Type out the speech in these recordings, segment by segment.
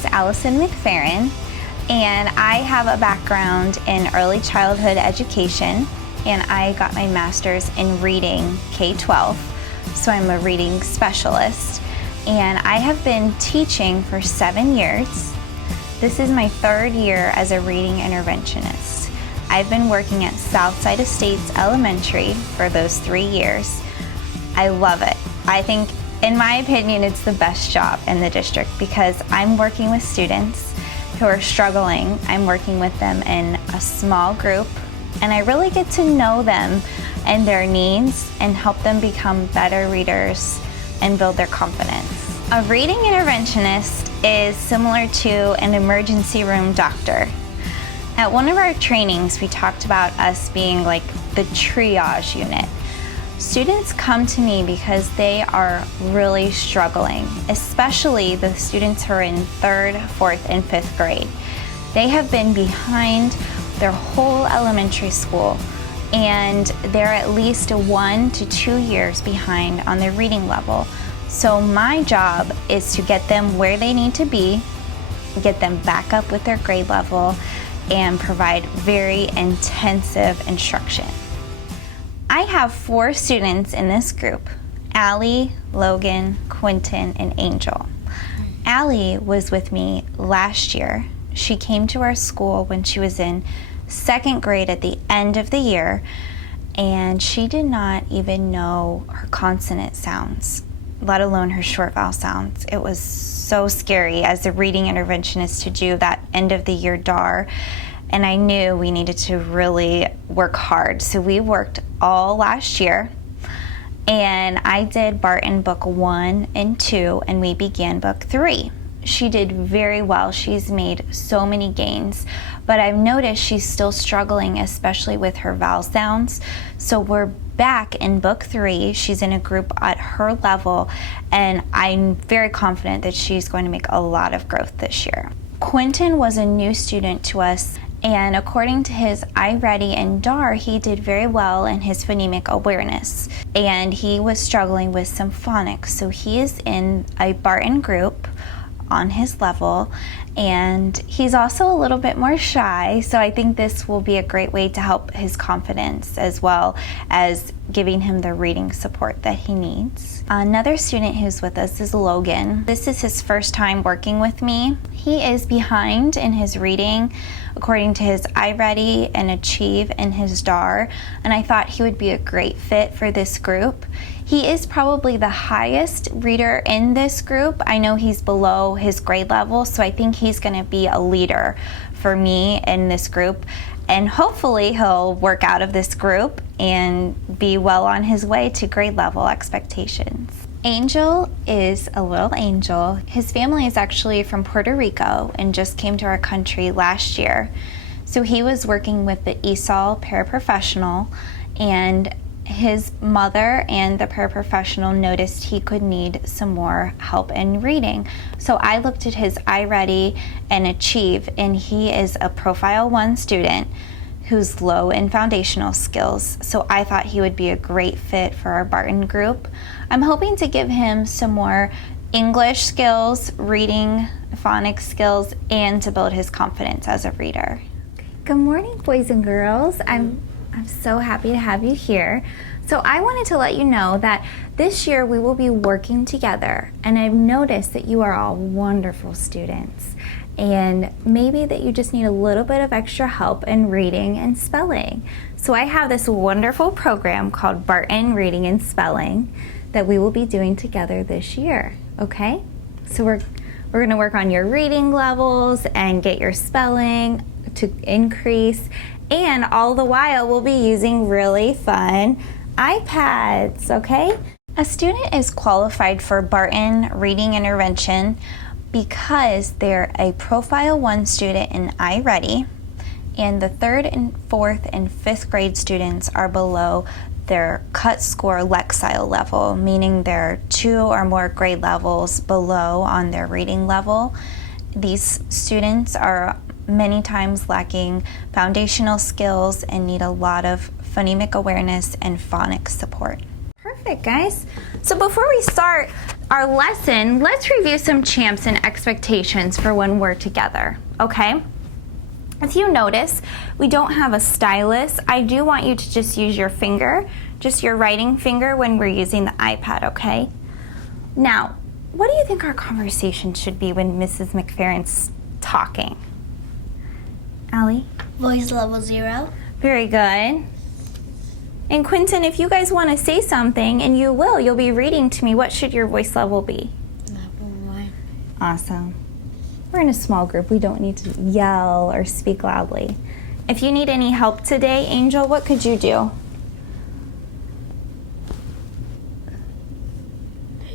is Allison Mcferin, and I have a background in early childhood education, and I got my master's in reading K-12, so I'm a reading specialist, and I have been teaching for 7 years. This is my 3rd year as a reading interventionist. I've been working at Southside Estates Elementary for those 3 years. I love it. I think, in my opinion, it's the best job in the district because I'm working with students who are struggling. I'm working with them in a small group, and I really get to know them and their needs and help them become better readers and build their confidence. A reading interventionist is similar to an emergency room doctor. At one of our trainings, we talked about us being like the triage unit. Students come to me because they are really struggling, especially the students who are in 3rd, 4th, and 5th grade. They have been behind their whole elementary school, and they're at least 1 to 2 years behind on their reading level. So my job is to get them where they need to be, get them back up with their grade level, and provide very intensive instruction. I have 4 students in this group: Allie, Logan, Quentin, and Angel. Allie was with me last year. She came to our school when she was in 2nd grade at the end of the year, and she did not even know her consonant sounds, let alone her short vowel sounds. It was so scary as a reading interventionist to do that end of the year DAR, and I knew we needed to really work hard. So we worked all last year, and I did Barton book 1 and 2, and we began book 3. She did very well. She's made so many gains, but I've noticed she's still struggling, especially with her vowel sounds. So we're back in book 3. She's in a group at her level, and I'm very confident that she's going to make a lot of growth this year. Quentin was a new student to us, and according to his iReady and DAR, he did very well in his phonemic awareness, and he was struggling with some phonics. So he is in a Barton group on his level, and he's also a little bit more shy, so I think this will be a great way to help his confidence as well as giving him the reading support that he needs. Another student who's with us is Logan. This is his first time working with me. He is behind in his reading according to his iReady and Achieve in his DAR, and I thought he would be a great fit for this group. He is probably the highest reader in this group. I know he's below his grade level, so I think he's going to be a leader for me in this group, and hopefully he'll work out of this group and be well on his way to grade level expectations. Angel is a little angel. His family is actually from Puerto Rico and just came to our country last year. So he was working with the ESOL paraprofessional, and his mother and the paraprofessional noticed he could need some more help in reading. So I looked at his iReady and Achieve, and he is a Profile 1 student who's low in foundational skills. So I thought he would be a great fit for our Barton group. I'm hoping to give him some more English skills, reading, phonics skills, and to build his confidence as a reader. Good morning, boys and girls. I'm so happy to have you here. So I wanted to let you know that this year we will be working together, and I've noticed that you are all wonderful students, and maybe that you just need a little bit of extra help in reading and spelling. So I have this wonderful program called Barton Reading and Spelling that we will be doing together this year, okay? So we're gonna work on your reading levels and get your spelling to increase, and all the while we'll be using really fun iPads, okay? A student is qualified for Barton Reading Intervention because they're a Profile 1 student in iReady, and the 3rd and 4th and 5th grade students are below their cut score Lexile level, meaning they're 2 or more grade levels below on their reading level. These students are many times lacking foundational skills and need a lot of phonemic awareness and phonics support. Perfect, guys. So before we start, our lesson, let's review some champs and expectations for when we're together, okay? If you notice, we don't have a stylus. I do want you to just use your finger, just your writing finger when we're using the iPad, okay? Now, what do you think our conversation should be when Mrs. Mcferin's talking? Allie? Voice level 0. Very good. And Quentin, if you guys want to say something, and you will, you'll be reading to me, what should your voice level be? Level 1. Awesome. We're in a small group. We don't need to yell or speak loudly. If you need any help today, Angel, what could you do?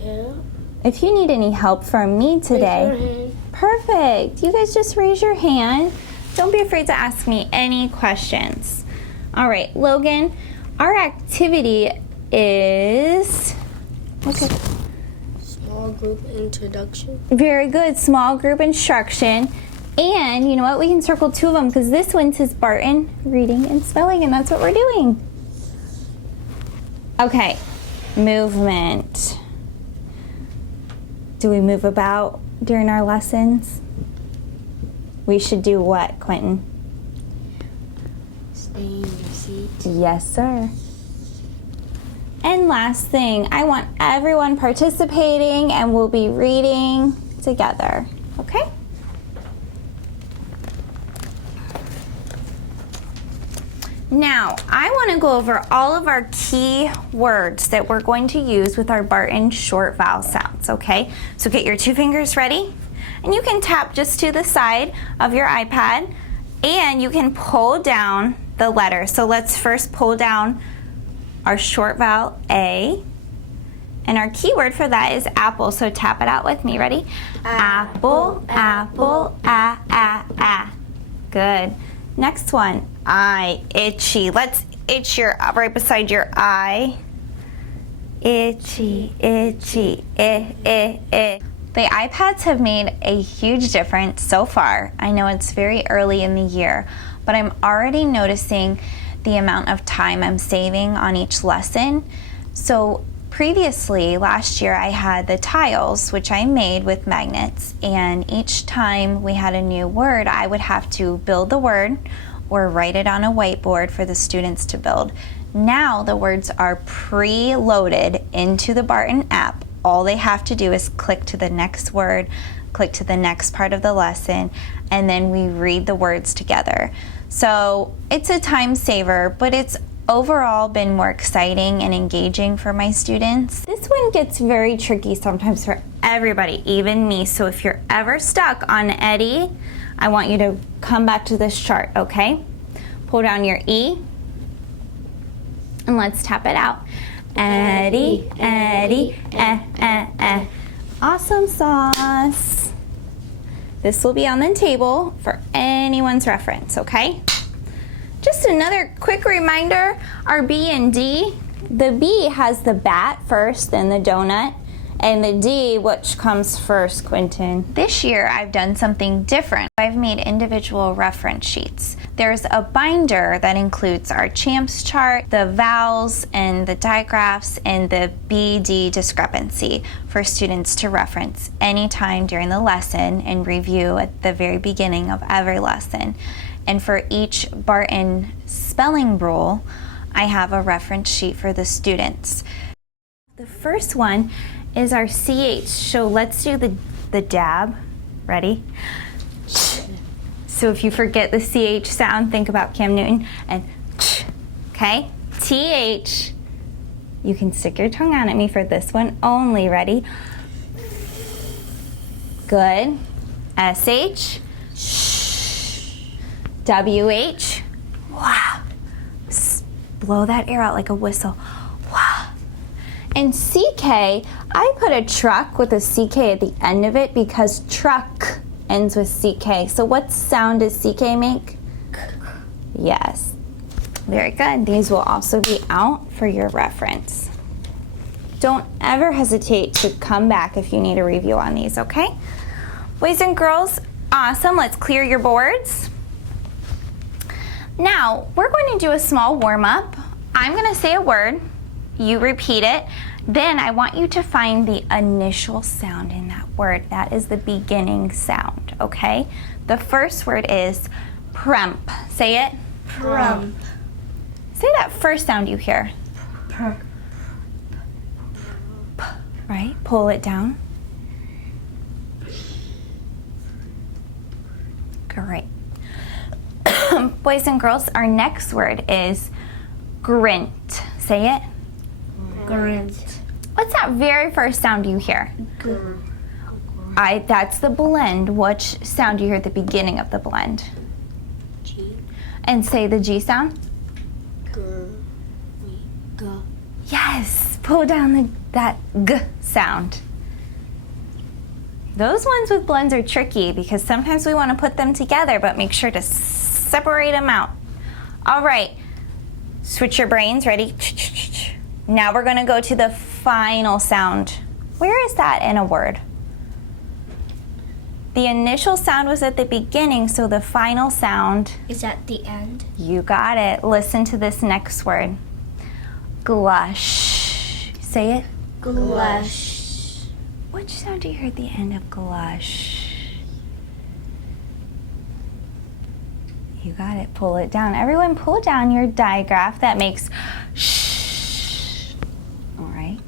Help. If you need any help from me today, Raise your hand. perfect. You guys just raise your hand. Don't be afraid to ask me any questions. All right, Logan, our activity is, okay. Small group introduction. Very good, small group instruction. And you know what, we can circle 2 of them because this one says Barton reading and spelling, and that's what we're doing. Okay, movement. Do we move about during our lessons? We should do what, Quentin? Stay in your seat. Yes, sir. And last thing, I want everyone participating and we'll be reading together, okay? Now, I want to go over all of our key words that we're going to use with our Barton short vowel sounds, okay? So get your 2 fingers ready, and you can tap just to the side of your iPad, and you can pull down the letter. So let's first pull down our short vowel A, and our keyword for that is apple, so tap it out with me. Ready? Apple, apple, a. Good. Next one, I, itchy. Let's itch your right beside your I. Itchy, itchy, The iPads have made a huge difference so far. I know it's very early in the year, but I'm already noticing the amount of time I'm saving on each lesson. So previously, last year, I had the tiles, which I made with magnets, and each time we had a new word, I would have to build the word or write it on a whiteboard for the students to build. Now the words are pre-loaded into the Barton app. All they have to do is click to the next word, click to the next part of the lesson, and then we read the words together. So it's a time saver, but it's overall been more exciting and engaging for my students. This one gets very tricky sometimes for everybody, even me. So if you're ever stuck on Eddie, I want you to come back to this chart, okay? Pull down your E, and let's tap it out. Eddie, Eddie, Awesome sauce. This will be on the table for anyone's reference, okay? Just another quick reminder, our B and D, the B has the bat first, then the donut, and the D, which comes first, Quentin. This year, I've done something different. I've made individual reference sheets. There's a binder that includes our champs chart, the vowels and the digraphs, and the BD discrepancy for students to reference anytime during the lesson and review at the very beginning of every lesson. And for each Barton spelling rule, I have a reference sheet for the students. The first one is our CH. So let's do the dab. Ready? So if you forget the CH sound, think about Cam Newton and okay? TH. You can stick your tongue out at me for this one only. Ready? Good. SH. WH. Wow. Blow that air out like a whistle. Wow. And CK, I put a truck with a CK at the end of it because truck ends with CK. So what sound does CK make? Yes. Very good. These will also be out for your reference. Don't ever hesitate to come back if you need a review on these, okay? Boys and girls, awesome. Let's clear your boards. Now, we're going to do a small warm-up. I'm going to say a word. You repeat it. Then I want you to find the initial sound in that word. That is the beginning sound, okay? The first word is prump. Say it. Prump. Say that first sound you hear. Prump. Right? Pull it down. Great. Boys and girls, our next word is grint. Say it. Grint. What's that very first sound you hear? That's the blend. Which sound do you hear at the beginning of the blend? G. And say the G sound. G. Yes. Pull down that G sound. Those ones with blends are tricky because sometimes we want to put them together, but make sure to separate them out. All right. Switch your brains. Ready? Now we're going to go to the final sound. Where is that in a word? The initial sound was at the beginning, so the final sound Is at the end. You got it. Listen to this next word. Glush. Say it. Glush. Which sound do you hear at the end of glush? You got it. Pull it down. Everyone pull down your digraph. That makes shh. All right.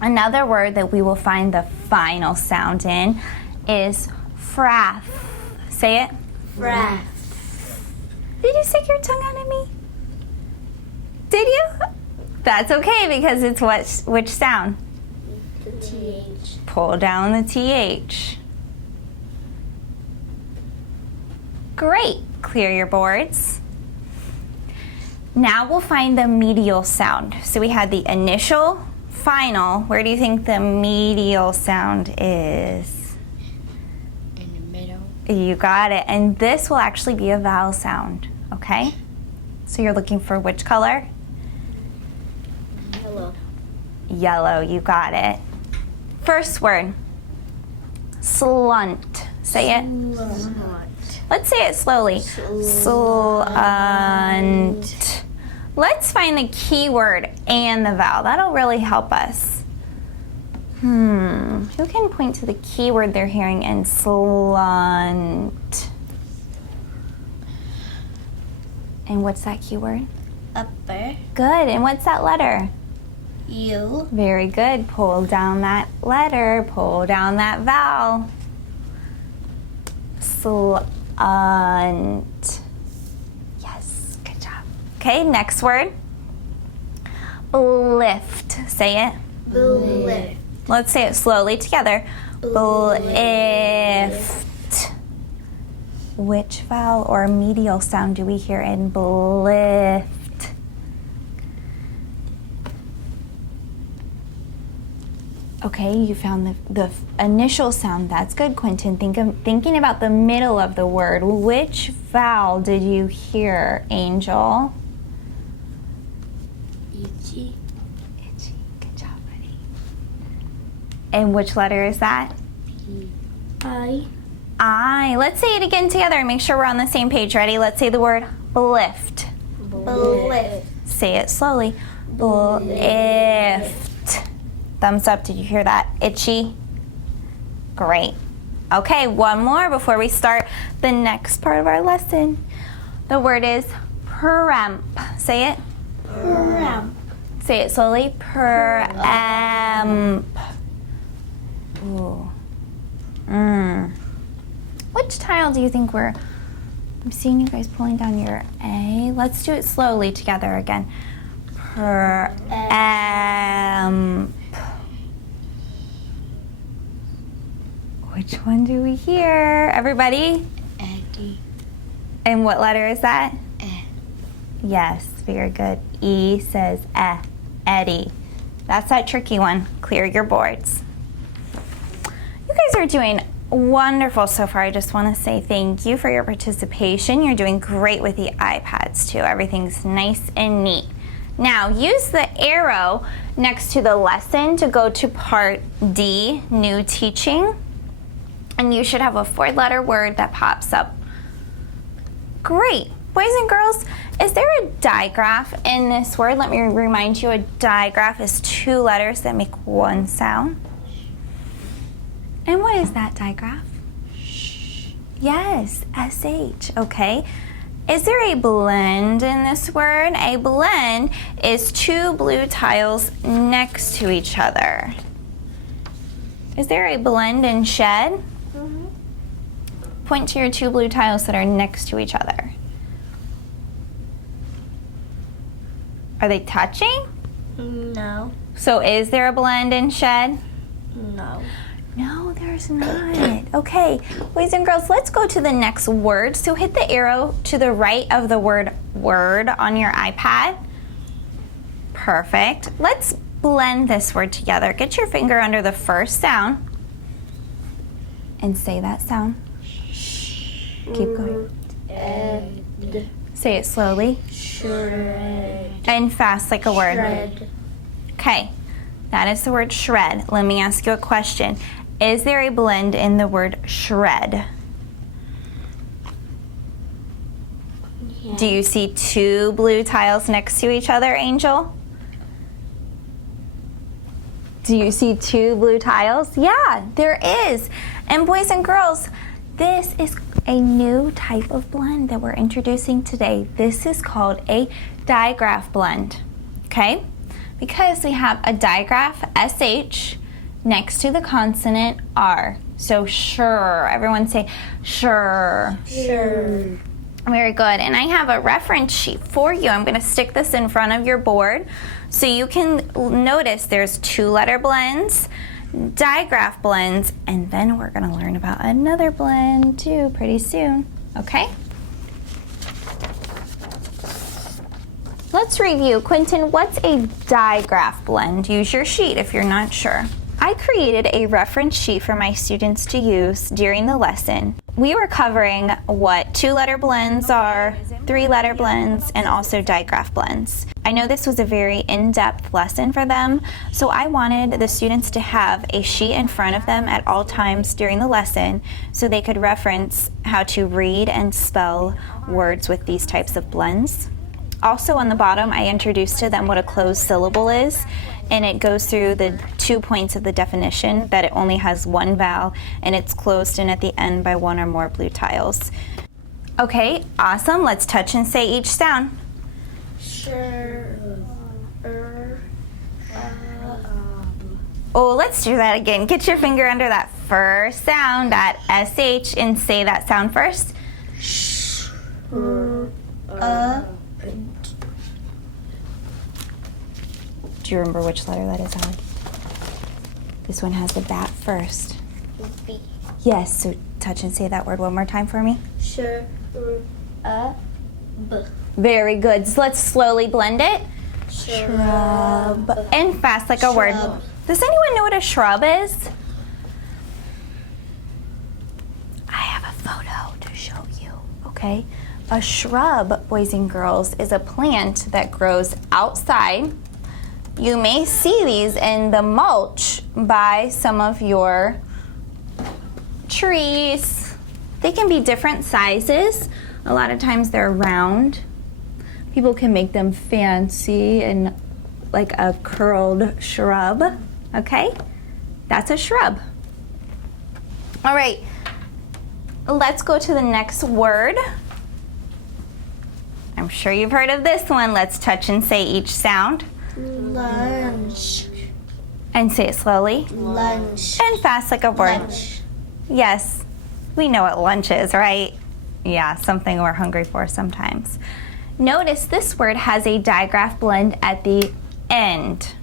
Another word that we will find the final sound in is frath. Say it. Frath. Did you stick your tongue out at me? Did you? That's okay because it's which sound? The TH. Pull down the TH. Great. Clear your boards. Now we'll find the medial sound. So we had the initial, final. Where do you think the medial sound is? In the middle. You got it. And this will actually be a vowel sound, okay? So you're looking for which color? Yellow. Yellow, you got it. First word, slunt. Say it. Let's say it slowly. Slunt. Let's find the key word and the vowel. That'll really help us. Who can point to the key word they're hearing in slunt? And what's that key word? Upper. Good. And what's that letter? U. Very good. Pull down that letter. Pull down that vowel. Slunt. Yes, good job. Okay, next word. Lift. Say it. Lift. Let's say it slowly together. Lift. Which vowel or medial sound do we hear in lift? Okay, you found the initial sound. That's good, Quentin. Thinking about the middle of the word. Which vowel did you hear, Angel? Itchy. Itchy. Good job, buddy. And which letter is that? I. I. Let's say it again together and make sure we're on the same page. Ready? Let's say the word lift. Lift. Say it slowly. Lift. Thumbs up. Did you hear that? Itchy. Great. Okay, one more before we start the next part of our lesson. The word is peremp. Say it. Peremp. Say it slowly. Peremp. Ooh. Which tile do you think I'm seeing you guys pulling down your A. Let's do it slowly together again. Peremp. Which one do we hear? Everybody? Eddie. And what letter is that? Eh. Yes, very good. E says eh. Eddie. That's that tricky one. Clear your boards. You guys are doing wonderful so far. I just want to say thank you for your participation. You're doing great with the iPads too. Everything's nice and neat. Now use the arrow next to the lesson to go to part D, new teaching. And you should have a 4-letter word that pops up. Great. Boys and girls, is there a digraph in this word? Let me remind you, a digraph is 2 letters that make one sound. And what is that digraph? Yes, SH, okay. Is there a blend in this word? A blend is 2 blue tiles next to each other. Is there a blend in shed? Mm-hmm. Point to your 2 blue tiles that are next to each other. Are they touching? No. So is there a blend in shed? No. No, there's not. Okay, boys and girls, let's go to the next word. So hit the arrow to the right of the word word on your iPad. Perfect. Let's blend this word together. Get your finger under the first sound and say that sound. Keep going. Say it slowly. Shred. And fast like a word. Shred. Okay, that is the word shred. Let me ask you a question. Is there a blend in the word shred? Yeah. Do you see 2 blue tiles next to each other, Angel? Do you see 2 blue tiles? Yeah, there is. And boys and girls, this is a new type of blend that we're introducing today. This is called a digraph blend, okay? Because we have a digraph, SH, next to the consonant R. So sure, everyone say sure. Sure. Very good. And I have a reference sheet for you. I'm going to stick this in front of your board so you can notice there's 2-letter blends, digraph blends, and then we're going to learn about another blend too pretty soon. Okay? Let's review. Quentin, what's a digraph blend? Use your sheet if you're not sure. I created a reference sheet for my students to use during the lesson. We were covering what 2-letter blends are, 3-letter blends, and also digraph blends. I know this was a very in-depth lesson for them, so I wanted the students to have a sheet in front of them at all times during the lesson so they could reference how to read and spell words with these types of blends. Also on the bottom, I introduced to them what a closed syllable is, and it goes through the 2 points of the definition, that it only has 1 vowel and it's closed in at the end by 1 or more blue tiles. Okay, awesome. Let's touch and say each sound. Sure. Oh, let's do that again. Get your finger under that first sound, that SH, and say that sound first. Do you remember which letter that is, Allie? This one has the bat first. B. Yes, so touch and say that word one more time for me. Sure. B. Very good. So let's slowly blend it. Shrub. And fast like a word. Shrub. Does anyone know what a shrub is? I have a photo to show you, okay? A shrub, boys and girls, is a plant that grows outside. You may see these in the mulch by some of your trees. They can be different sizes. A lot of times they're round. People can make them fancy and like a curled shrub, okay? That's a shrub. All right, let's go to the next word. I'm sure you've heard of this one. Let's touch and say each sound. Lunch. And say it slowly. Lunch. And fast like a word. Lunch. Yes, we know what lunch is, right? Yeah, something we're hungry for sometimes. Notice this word has a digraph blend at the end.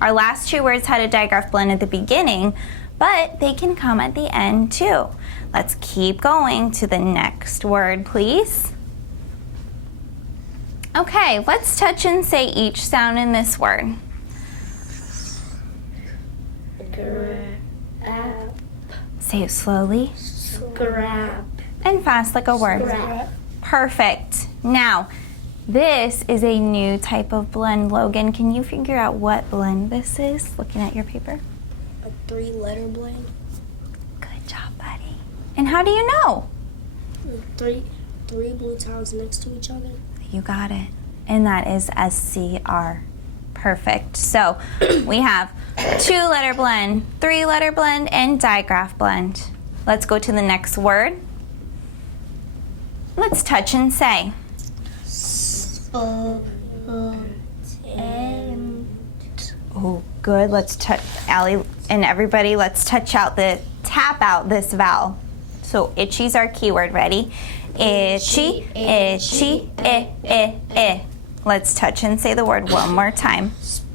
Our last 2 words had a digraph blend at the beginning, but they can come at the end too. Let's keep going to the next word, please. Okay, let's touch and say each sound in this word. Scrap. Say it slowly Scrap. and fast like a word. Scrap. Perfect. Now, this is a new type of blend. Logan, can you figure out what blend this is, looking at your paper? A 3-letter blend. Good job, buddy. And how do you know? 3 3 blue tiles next to each other. You got it. And that is SCR. Perfect. So we have 2-letter blend, 3-letter blend, and digraph blend. Let's go to the next word. Let's touch and say. Split. Oh, good. Let's touch, Allie and everybody, let's tap out this vowel. So itchy's our keyword. Ready? Itchy, itchy, eh. Let's touch and say the word one more time. Splint.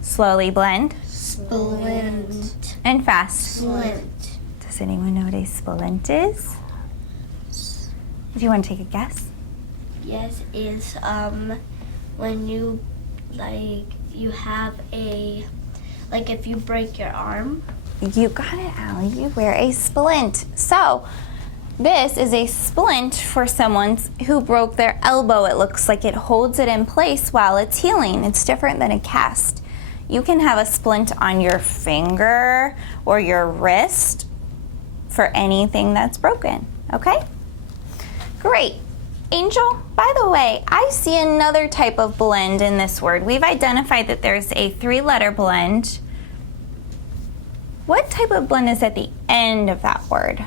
Slowly blend. Splint. And fast. Splint. Does anyone know what a splint is? Do you want to take a guess? Yes, is when you you have a if you break your arm. You got it, Allie. You wear a splint. So this is a splint for someone who broke their elbow. It looks like it holds it in place while it's healing. It's different than a cast. You can have a splint on your finger or your wrist for anything that's broken, okay? Great. Angel, by the way, I see another type of blend in this word. We've identified that there's a 3-letter blend. What type of blend is at the end of that word?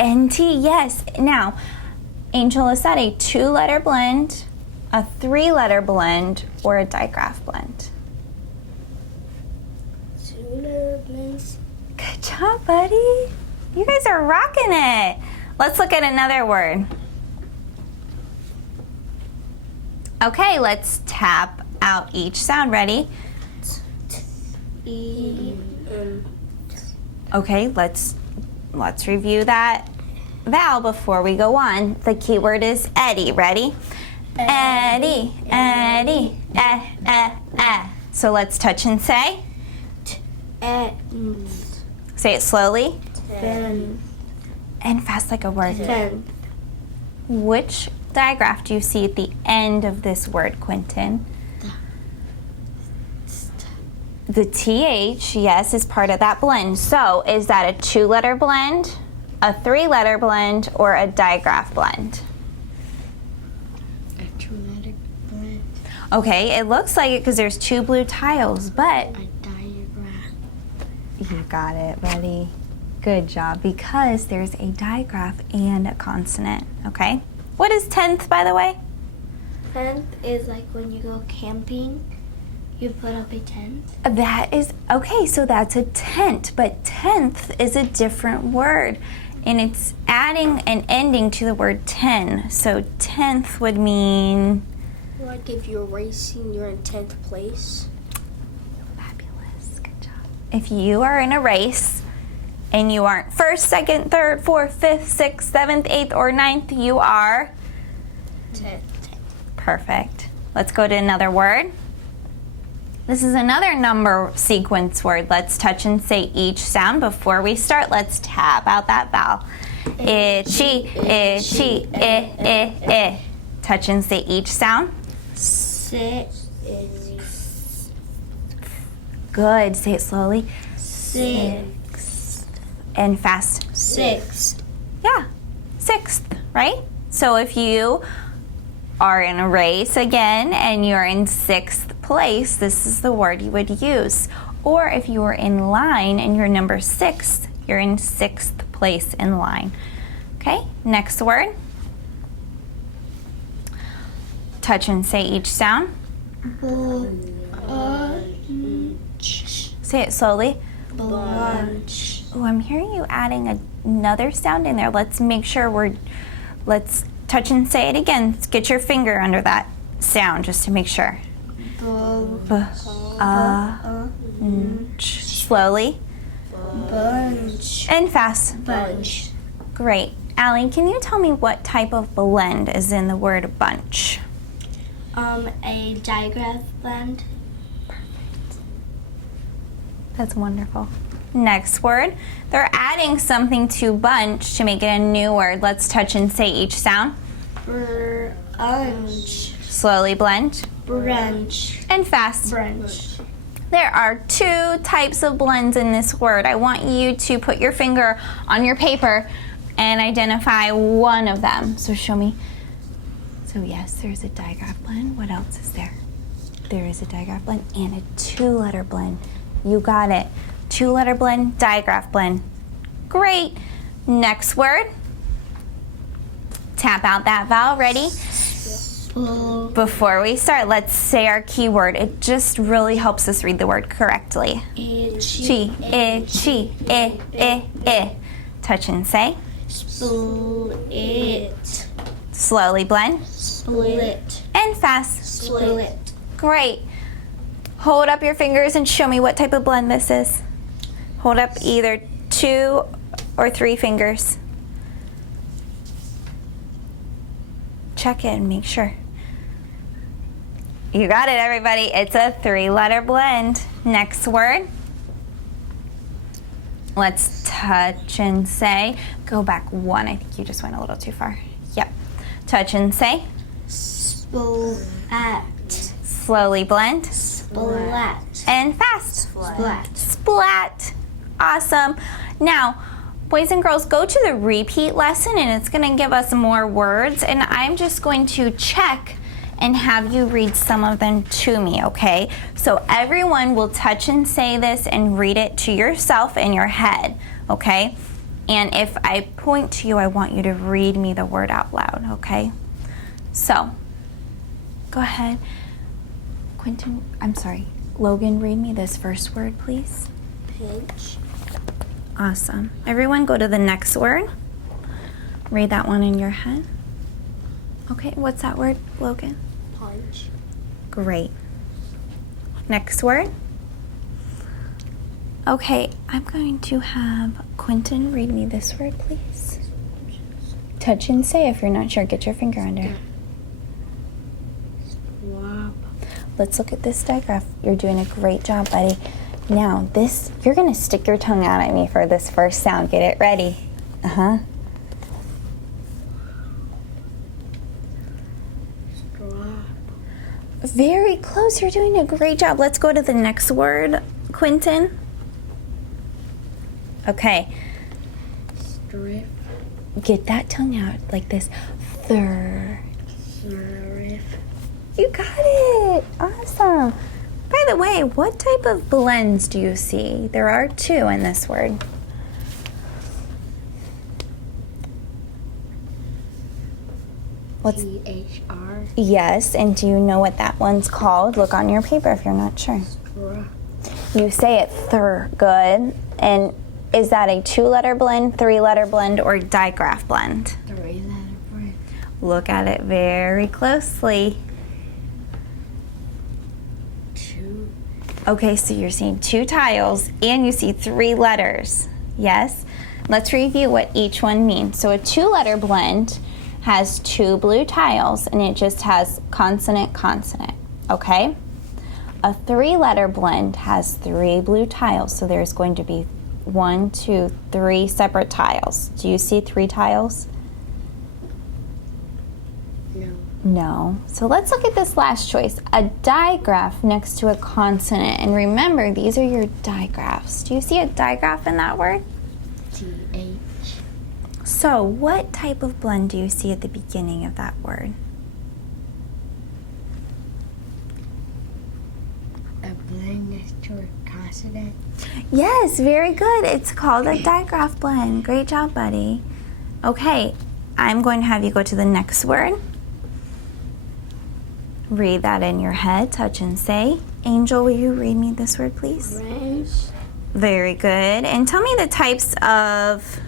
NT, yes. Now, Angel, is that a 2-letter blend, a 3-letter blend, or a digraph blend? 2-letter blends. Good job, buddy. You guys are rocking it. Let's look at another word. Okay, let's tap out each sound. Ready? E. Okay, let's review that vowel before we go on. The key word is Eddie. Ready? Eddie, Eddie, eh. So let's touch and say. Say it slowly. 10. And fast like a word. 10. Which digraph do you see at the end of this word, Quentin? The TH, yes, is part of that blend. So is that a 2-letter blend, a 3-letter blend, or a digraph blend? A 2-letter blend. Okay, it looks like it because there's 2 blue tiles, but A diagraph. you got it, buddy. Good job, because there's a digraph and a consonant, okay? What is 10th, by the way? 10th is like when you go camping, you put up a tent. That is, okay, so that's a tent, but 10th is a different word, and it's adding an ending to the word 10. So 10th would mean... Like if you're racing, you're in 10th place. Fabulous, good job. If you are in a race and you aren't 1st, 2nd, 3rd, 4th, 5th, 6th, 7th, 8th, or 9th, you are? 10th. Perfect. Let's go to another word. This is another number sequence word. Let's touch and say each sound before we start. Let's tap out that vowel. Itchy, itchy, eh. Touch and say each sound. 6. Good. Say it slowly. 6. And fast. 6. Yeah, 6th, right? So if you are in a race again and you're in 6th place, this is the word you would use. Or if you are in line and you're number 6, you're in 6th place in line. Okay, next word. Touch and say each sound. Bunch. Say it slowly. Bunch. Oh, I'm hearing you adding another sound in there. Let's make sure let's touch and say it again. Let's get your finger under that sound just to make sure. Slowly. Bunch. And fast. Bunch. Great. Allie, can you tell me what type of blend is in the word bunch? A digraph blend. That's wonderful. Next word. They're adding something to bunch to make it a new word. Let's touch and say each sound. Bunch. Slowly blend. Branch. And fast. Branch. There are 2 types of blends in this word. I want you to put your finger on your paper and identify one of them. So show me. So yes, there's a digraph blend. What else is there? There is a digraph blend and a 2-letter blend. You got it. 2-letter blend, digraph blend. Great. Next word. Tap out that vowel. Ready? Before we start, let's say our keyword. It just really helps us read the word correctly. Itchy, itchy, Touch and say. Split. Slowly blend. Split. And fast. Split. Great. Hold up your fingers and show me what type of blend this is. Hold up either 2 or 3 fingers. Check it and make sure. You got it, everybody. It's a 3-letter blend. Next word. Let's touch and say. Go back 1. I think you just went a little too far. Yep. Touch and say. Splat. Slowly blend. Splat. And fast. Splat. Splat. Awesome. Now, boys and girls, go to the repeat lesson and it's going to give us more words, and I'm just going to check and have you read some of them to me, okay? So everyone will touch and say this and read it to yourself in your head, okay? And if I point to you, I want you to read me the word out loud, okay? So, go ahead. Logan, read me this first word, please. Pinch. Awesome. Everyone go to the next word. Read that one in your head. Okay, what's that word, Logan? Punch. Great. Next word. Okay, I'm going to have Quentin read me this word, please. Touch and say if you're not sure. Get your finger under. Swap. Let's look at this digraph. You're doing a great job, buddy. Now, you're going to stick your tongue out at me for this first sound. Get it ready. Uh-huh. Very close. You're doing a great job. Let's go to the next word, Quentin. Okay. Strip. Get that tongue out like this. Third. Strip. You got it. Awesome. By the way, what type of blends do you see? There are 2 in this word. What's THR. Yes, and do you know what that one's called? Look on your paper if you're not sure. You say it good. And is that a 2-letter blend, 3-letter blend, or digraph blend? 3-letter blend. Look at it very closely. 2. Okay, so you're seeing 2 tiles and you see 3 letters. Yes? Let's review what each one means. So a 2-letter blend has 2 blue tiles and it just has consonant, consonant. Okay? A 3-letter blend has 3 blue tiles, so there's going to be 1, 2, 3 separate tiles. Do you see 3 tiles? No. No. So let's look at this last choice. A digraph next to a consonant. And remember, these are your digraphs. Do you see a digraph in that word? TH. So what type of blend do you see at the beginning of that word? A blend next to a consonant. Yes, very good. It's called a digraph blend. Great job, buddy. Okay, I'm going to have you go to the next word. Read that in your head, touch and say. Angel, will you read me this word, please? Branch. Very good. And tell me the types of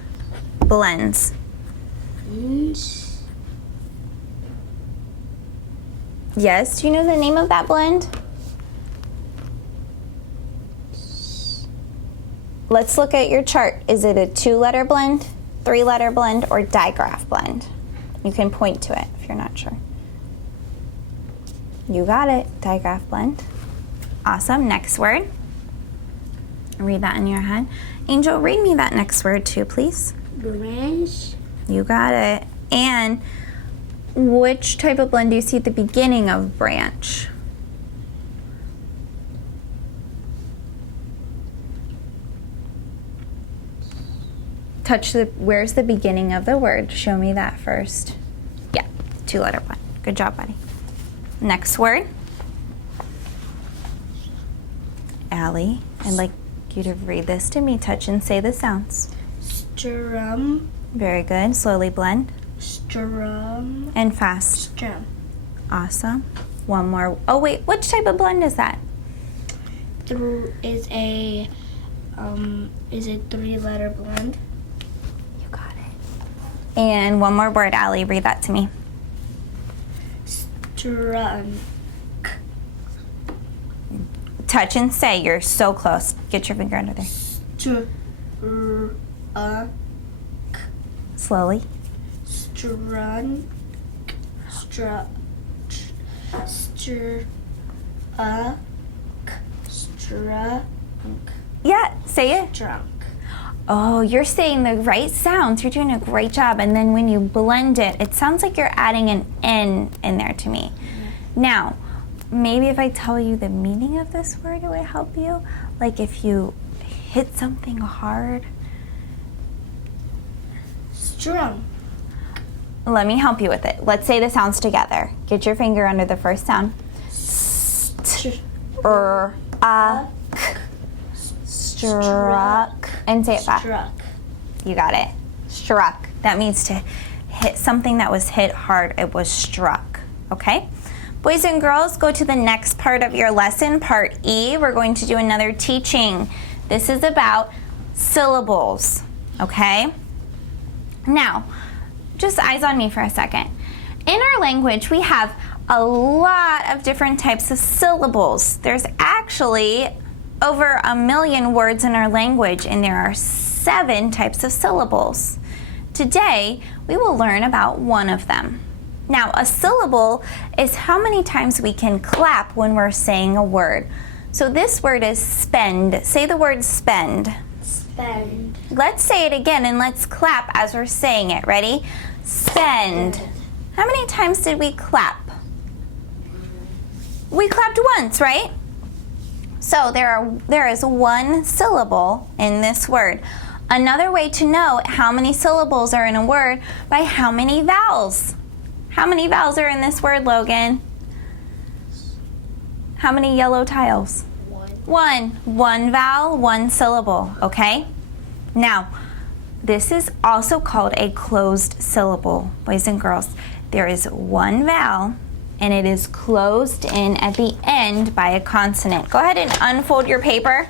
blends. Yes, do you know the name of that blend? Let's look at your chart. Is it a 2-letter blend, 3-letter blend, or digraph blend? You can point to it if you're not sure. You got it, digraph blend. Awesome, next word. Read that in your head. Angel, read me that next word too, please. Branch. You got it. And Which type of blend do you see at the beginning of branch? Where's the beginning of the word? Show me that first. Yeah, 2-letter blend. Good job, buddy. Next word. Allie, I'd like you to read this to me. Touch and say the sounds. Strum. Very good. Slowly blend. Strum. And fast. Strum. Awesome. One more. Oh wait, which type of blend is that? Is a 3-letter blend. You got it. And one more word, Allie. Read that to me. Strunk. Touch and say. You're so close. Get your finger under there. Slowly. Strunk. Strunk. Yeah, say it. Strunk. Oh, you're saying the right sounds. You're doing a great job. And then when you blend it, it sounds like you're adding an N in there to me. Now, maybe if I tell you the meaning of this word, it would help you. Like if you hit something hard. Strunk. Let me help you with it. Let's say the sounds together. Get your finger under the first sound. Struck. And say it fast. Struck. You got it. Struck. That means to hit something that was hit hard. It was struck. Okay? Boys and girls, go to the next part of your lesson, part E. We're going to do another teaching. This is about syllables. Okay? Now, just eyes on me for a second. In our language, we have a lot of different types of syllables. There's actually over 1 million words in our language, and there are 7 types of syllables. Today, we will learn about one of them. Now, a syllable is how many times we can clap when we're saying a word. So this word is spend. Say the word spend. Spend. Let's say it again and let's clap as we're saying it. Ready? Spend. How many times did we clap? We clapped once, right? So there is one syllable in this word. Another way to know how many syllables are in a word by how many vowels. How many vowels are in this word, Logan? How many yellow tiles? One. One vowel, one syllable, okay? Now, this is also called a closed syllable, boys and girls. There is one vowel, and it is closed in at the end by a consonant. Go ahead and unfold your paper.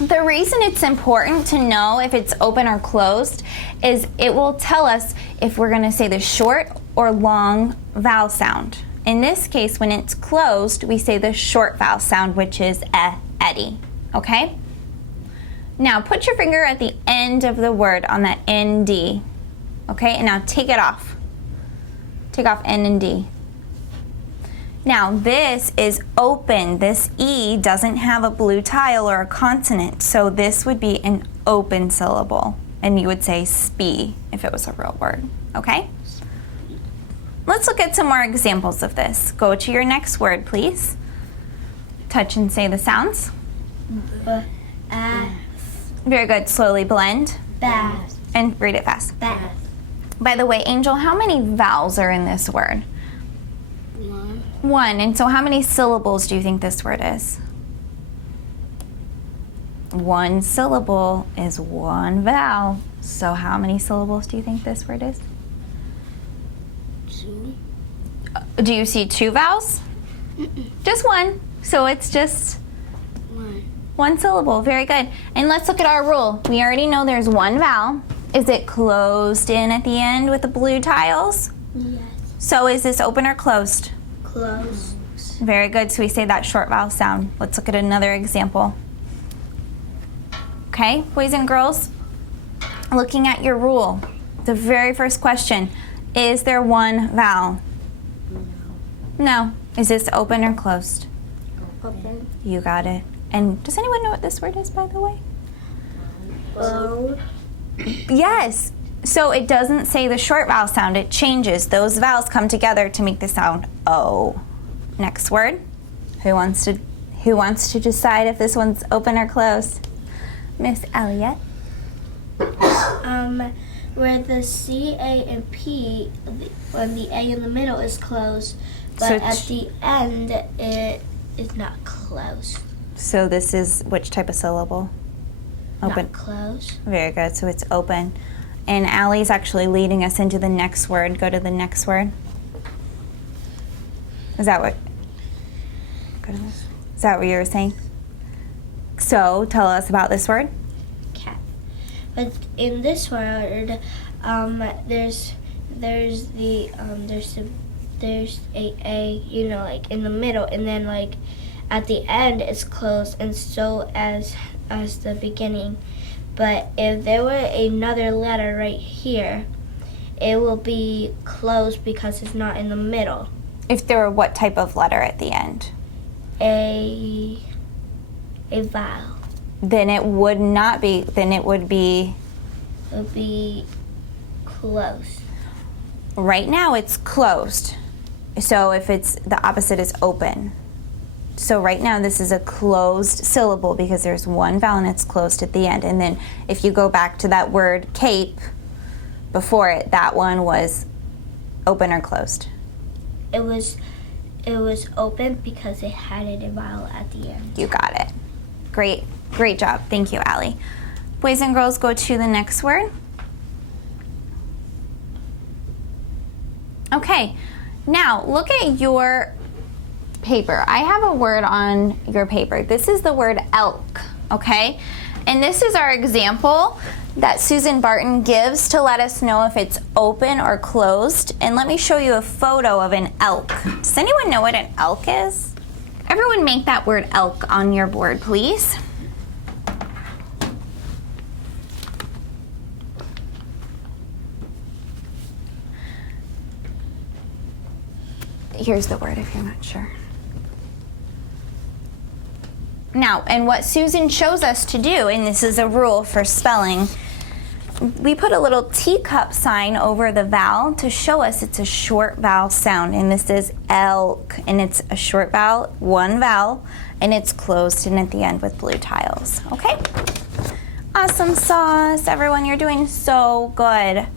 The reason it's important to know if it's open or closed is it will tell us if we're going to say the short or long vowel sound. In this case, when it's closed, we say the short vowel sound, which is Eddie. Okay? Now, put your finger at the end of the word on that ND. Okay? And now take it off. Take off N and D. Now, this is open. This E doesn't have a blue tile or a consonant, so this would be an open syllable. And you would say spee if it was a real word. Okay? Let's look at some more examples of this. Go to your next word, please. Touch and say the sounds. Very good. Slowly blend. Bath. And read it fast. Bath. By the way, Angel, how many vowels are in this word? 1. 1. And so how many syllables do you think this word is? 1 syllable is 1 vowel. So how many syllables do you think this word is? 2. Do you see 2 vowels? Just 1. So it's just 1. 1 syllable. Very good. And let's look at our rule. We already know there's 1 vowel. Is it closed in at the end with the blue tiles? Yes. So is this open or closed? Closed. Very good. So we say that short vowel sound. Let's look at another example. Okay, boys and girls, looking at your rule, the very first question, is there 1 vowel? No. Is this open or closed? Open. You got it. And does anyone know what this word is, by the way? Bow. Yes. So it doesn't say the short vowel sound, it changes. Those vowels come together to make the sound O. Next word. Who wants to decide if this one's open or closed? Miss Elliott. Where the C, A, and P, when the A in the middle is closed, but So at the end it is not closed. So this is which type of syllable? Open. Not closed. Very good. So it's open. And Allie's actually leading us into the next word. Go to the next word. Is that what? Go to this. Is that what you were saying? So tell us about this word. Cat. But in this word, there's a you know, like in the middle, and then like at the end it's closed, and so as the beginning. But if there were another letter right here, it will be closed because it's not in the middle. If there were what type of letter at the end? A vowel. Then it would not be. Then it would be. It would be closed. Right now it's closed. So if it's the opposite is open. So right now this is a closed syllable because there's one vowel and it's closed at the end. And then if you go back to that word cape before it, that one was open or closed. It was open because it had a vowel at the end. You got it. Great job. Thank you, Allie. Boys and girls, go to the next word. Okay, now look at your paper. I have a word on your paper. This is the word elk, okay? And this is our example that Susan Barton gives to let us know if it's open or closed. And let me show you a photo of an elk. Does anyone know what an elk is? Everyone make that word elk on your board, please. Here's the word if you're not sure. Now, and what Susan shows us to do, and this is a rule for spelling, we put a little teacup sign over the vowel to show us it's a short vowel sound, and this is elk, and it's a short vowel, one vowel, and it's closed in at the end with blue tiles, okay? Awesome sauce, everyone, you're doing so good.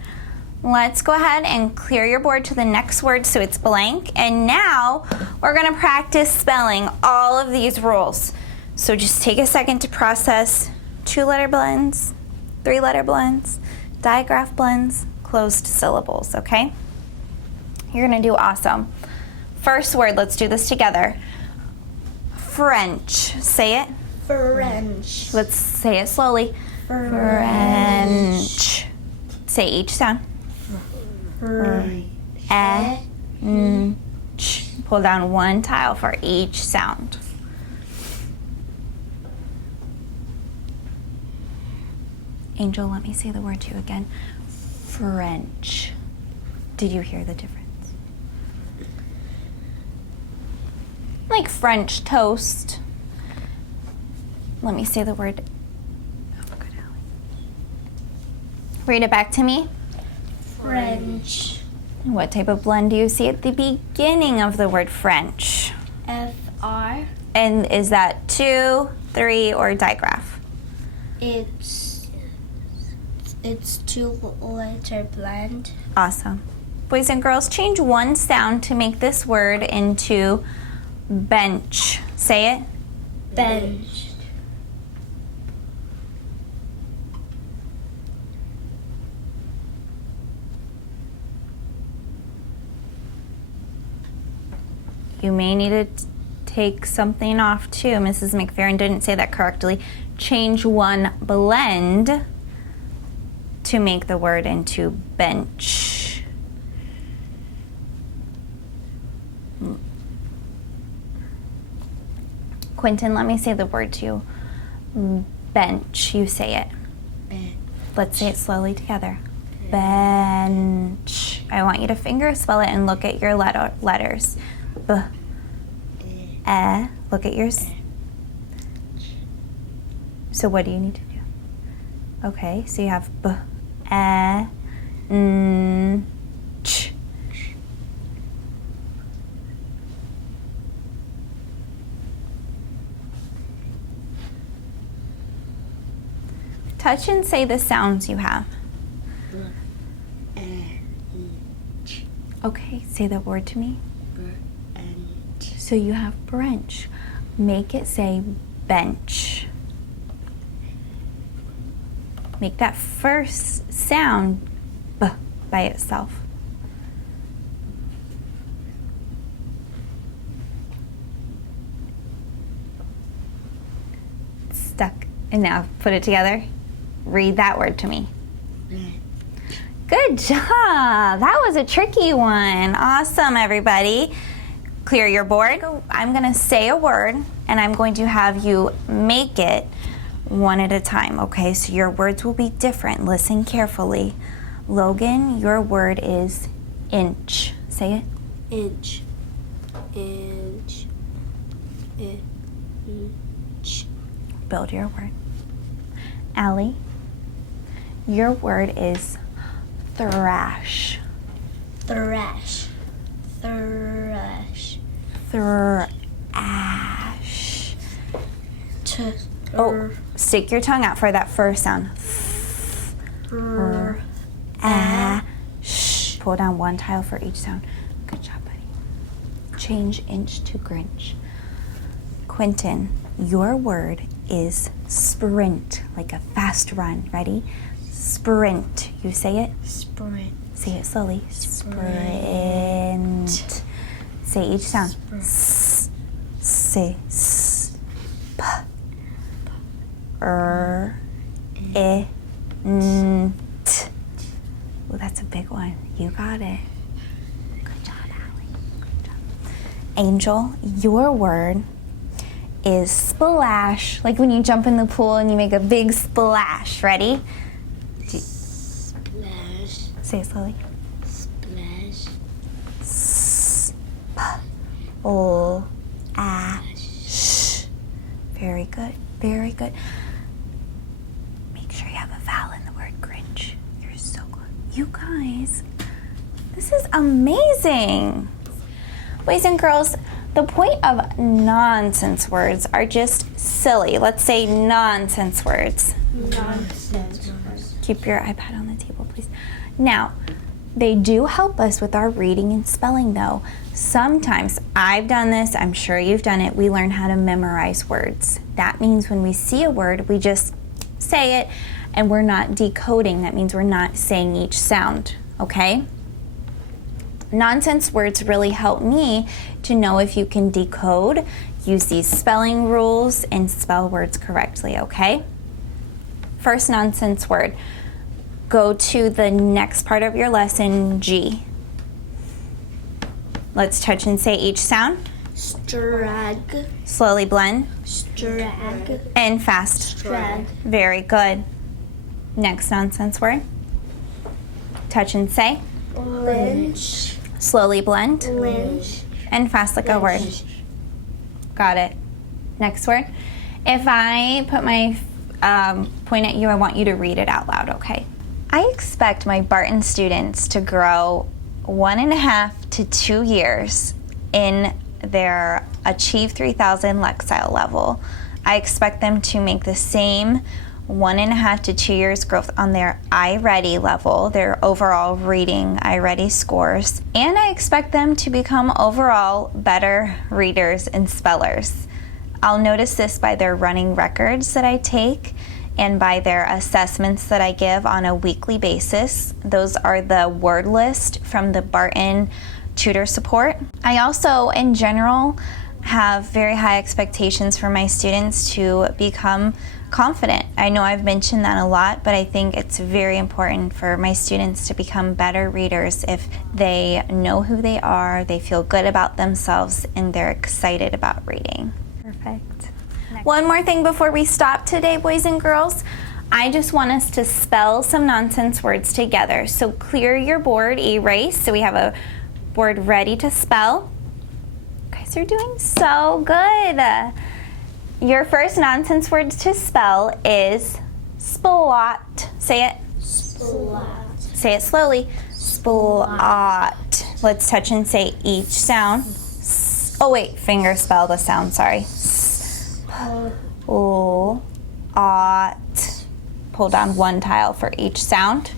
Let's go ahead and clear your board to the next word so it's blank, and now we're gonna practice spelling all of these rules. So just take a second to process 2-letter blends, 3-letter blends, digraph blends, closed syllables, okay? You're gonna do awesome. First word, let's do this together. French, say it. French. Let's say it slowly. French. Say each sound. French. Pull down one tile for each sound. Angel, let me say the word to you again. French. Did you hear the difference? Like French toast. Let me say the word. Oh, good, Allie. Read it back to me. French. What type of blend do you see at the beginning of the word French? FR. And is that 2, 3, or digraph? It's 2-letter blend. Awesome. Boys and girls, change one sound to make this word into bench. Say it. Bench. You may need to take something off too. Mrs. Mcferin didn't say that correctly. Change one blend to make the word into bench. Quentin, let me say the word to you. Bench. You say it. Bench. Let's say it slowly together. Bench. I want you to finger spell it and look at your letters. B. E. Look at yours. So what do you need to do? Okay, so you have B, Touch and say the sounds you have. Okay, say that word to me. So you have branch. Make it say bench. Make that first sound b by itself. Stuck. And now put it together. Read that word to me. Good job. That was a tricky one. Awesome, everybody. Clear your board. I'm going to say a word, and I'm going to have you make it one at a time, okay? So your words will be different. Listen carefully. Logan, your word is inch. Say it. Inch. Inch. Inch. Build your word. Allie, your word is thrash. Thrash. Thrash. Thrash. Oh, stick your tongue out for that first sound. Thrash. Pull down one tile for each sound. Good job, buddy. Change inch to Grinch. Quentin, your word is sprint, like a fast run. Ready? Sprint. You say it? Sprint. Say it slowly. Sprint. Say each sound. Sprint. Say s, p, r, I, n, t. Oh, that's a big one. You got it. Good job, Allie. Good job. Angel, your word is splash. Like when you jump in the pool and you make a big splash. Ready? Splash. Say it slowly. Splash. S, p, l, a, sh. Very good. Very good. Make sure you have a vowel in the word Grinch. You're so good. You guys, this is amazing. Boys and girls, the point of nonsense words are just silly. Let's say nonsense words. Nonsense. Keep your iPad on the table, please. Now, they do help us with our reading and spelling, though. Sometimes, I've done this, I'm sure you've done it, we learn how to memorize words. That means when we see a word, we just say it, and we're not decoding. That means we're not saying each sound, okay? Nonsense words really help me to know if you can decode, use these spelling rules, and spell words correctly, okay? First nonsense word. Go to the next part of your lesson, G. Let's touch and say each sound. Strag. Slowly blend. Strag. And fast. Strag. Very good. Next nonsense word. Touch and say. Lynch. Slowly blend. Lynch. And fast like a word. Got it. Next word. If I put my point at you, I want you to read it out loud, okay? I expect my Barton students to grow 1.5 to 2 years in their Achieve 3000 Lexile level. I expect them to make the same 1.5 to 2 years growth on their iReady level, their overall reading iReady scores, and I expect them to become overall better readers and spellers. I'll notice this by their running records that I take and by their assessments that I give on a weekly basis. Those are the word list from the Barton tutor support. I also, in general, have very high expectations for my students to become confident. I know I've mentioned that a lot, but I think it's very important for my students to become better readers if they know who they are, they feel good about themselves, and they're excited about reading. Perfect. One more thing before we stop today, boys and girls. I just want us to spell some nonsense words together. So clear your board, erase, so we have a board ready to spell. You guys are doing so good. Your first nonsense word to spell is splot. Say it. Splat. Say it slowly. Splat. Let's touch and say each sound. Oh wait, finger spell the sound, sorry. Splat. Pull down one tile for each sound.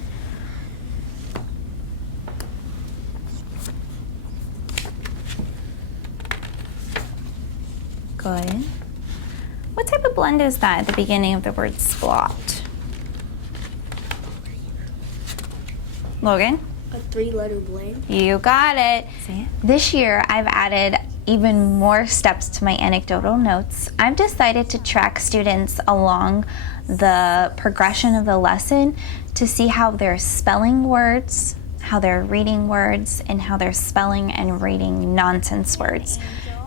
Good. What type of blend is that at the beginning of the word splat? Logan? A 3-letter blend. You got it. This year, I've added even more steps to my anecdotal notes. I've decided to track students along the progression of the lesson to see how they're spelling words, how they're reading words, and how they're spelling and reading nonsense words.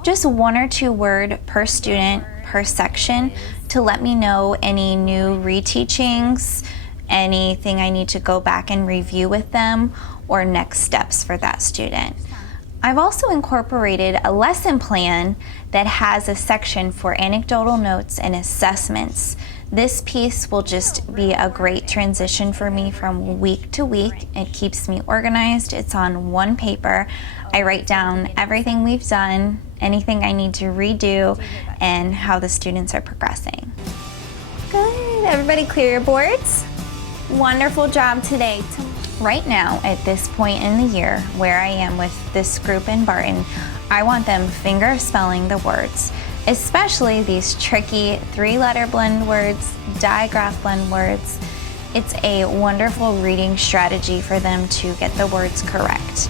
Just 1 or 2 words per student per section to let me know any new reteachings, anything I need to go back and review with them, or next steps for that student. I've also incorporated a lesson plan that has a section for anecdotal notes and assessments. This piece will just be a great transition for me from week to week. It keeps me organized. It's on one paper. I write down everything we've done, anything I need to redo, and how the students are progressing. Good. Everybody clear your boards? Wonderful job today. Right now, at this point in the year where I am with this group in Barton, I want them finger spelling the words, especially these tricky 3-letter blend words, digraph blend words. It's a wonderful reading strategy for them to get the words correct.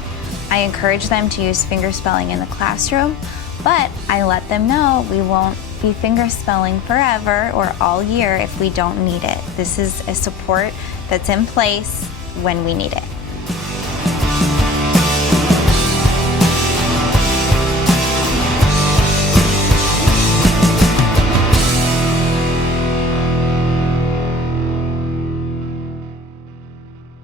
I encourage them to use finger spelling in the classroom, but I let them know we won't be finger spelling forever or all year if we don't need it. This is a support that's in place when we need it.